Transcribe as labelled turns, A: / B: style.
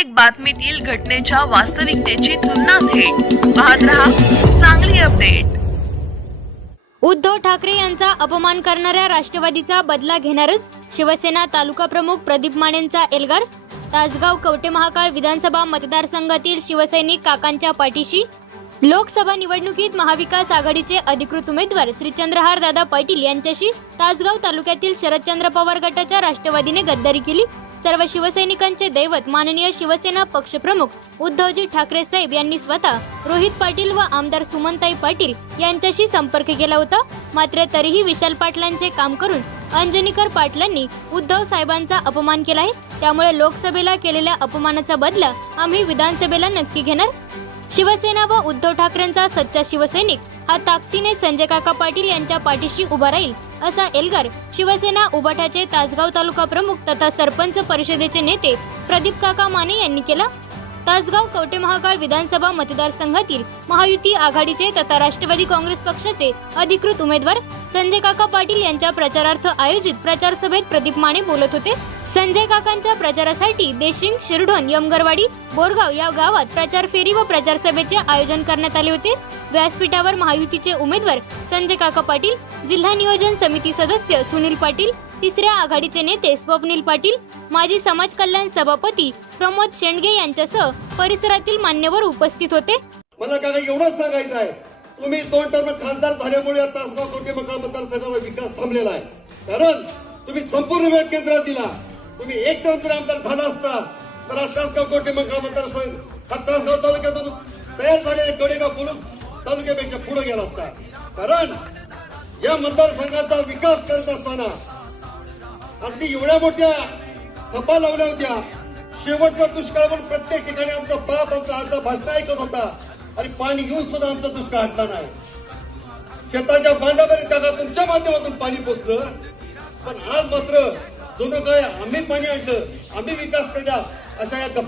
A: प्रत्येक बातमीतील घटनेच्या वास्तविकतेची तुलना थेट. पाहत रहा चांगली अपडेट.
B: उद्धव ठाकरे यांचा अपमान करणाऱ्या राष्ट्रवादीचा बदला घेणारच शिवसेना तालुका प्रमुख प्रदीप मानेंचा एल्गार. तासगाव कवटे महाकाळ विधानसभा मतदारसंघातील शिवसैनिक काकांच्या पाठीशी. लोकसभा निवडणुकीत महाविकास आघाडीचे अधिकृत उमेदवार श्रीचंद्रहार दादा पाटील यांच्याशी तासगाव तालुक्यातील शरदचंद्र पवार गटाच्या राष्ट्रवादीने गद्दारी केली. सर्व शिवसैनिकांचे दैवत माननीय शिवसेना पक्षप्रमुख उद्धवजी ठाकरे साहेब यांनी स्वतः रोहित पाटील व आमदार सुमनताई पाटील यांच्याशी संपर्क केला होता. मात्र तरीही विशाल पाटलांचे काम करून अंजनीकर पाटलांनी उद्धव साहेबांचा अपमान केला आहे. त्यामुळे लोकसभेला केलेल्या अपमानाचा बदला आम्ही विधानसभेला नक्की घेणार. शिवसेना व उद्धव ठाकरेंचा सच्चा शिवसैनिक हा ताकदीने संजय काका पाटील यांच्या पाठीशी उभा राहील असा एल्गार शिवसेना उबाठाचे तासगाव तालुका प्रमुख तथा सरपंच परिषदेचे नेते प्रदीप काका माने यांनी केला. तासगाव कवटे महाकाळ विधानसभा मतदारसंघातील महायुती आघाडीचे तथा राष्ट्रवादी काँग्रेस पक्षाचे अधिकृत उमेदवार संजय काका पाटील यांच्या प्रचारार्थ आयोजित प्रचार सभेत प्रदीप माने बोलत होते. संजय काकांच्या प्रचारासाठी देशिंग शिरढोण यमगरवाडी बोरगाव या गावात प्रचार फेरी व प्रचार सभेचे आयोजन करण्यात आले होते. व्यासपीठावर महायुतीचे उमेदवार संजय काका पाटील जिल्हा नियोजन समिती सदस्य सुनील पाटील तिसऱ्या आघाडीचे नेते स्वप्नील पाटील माजी समाज कल्याण सभापती प्रमोद शेंडगे यांच्यासह परिसरातील मान्यवर उपस्थित होते.
C: मला काय एवढंच सांगायचं आहे. तुम्ही दोन टर्म खासदार झाल्यामुळे आता तासगाव कोटे मकळ मतदारसंघाचा विकास थांबलेला आहे. कारण तुम्ही संपूर्ण वेळ केंद्रात दिला. तुम्ही एक टर्म जर आमदार झाला असता तर आज तासगाव कोटे मकळ मतदारसंघ हा तासगाव तालुक्यातून तयार झालेल्या कडेगाव पोलीस तालुक्यापेक्षा पुढे गेला असता. कारण या मतदारसंघाचा विकास करत असताना अगदी एवढ्या मोठ्या थप्पा लावल्या होत्या. शेवटचा दुष्काळ पण प्रत्येक ठिकाणी आमचा बाप आमचा आजचा भाषण ऐकत होता. आणि पाणी घेऊन सुद्धा आमचा दुष्काळ हटला नाही. शेताच्या बांधावरील जागा तुमच्या माध्यमातून पाणी पोचलं. पण आज मात्र जुनं काय आम्ही पाणी आणलं आम्ही विकास केला अशा या गप्पा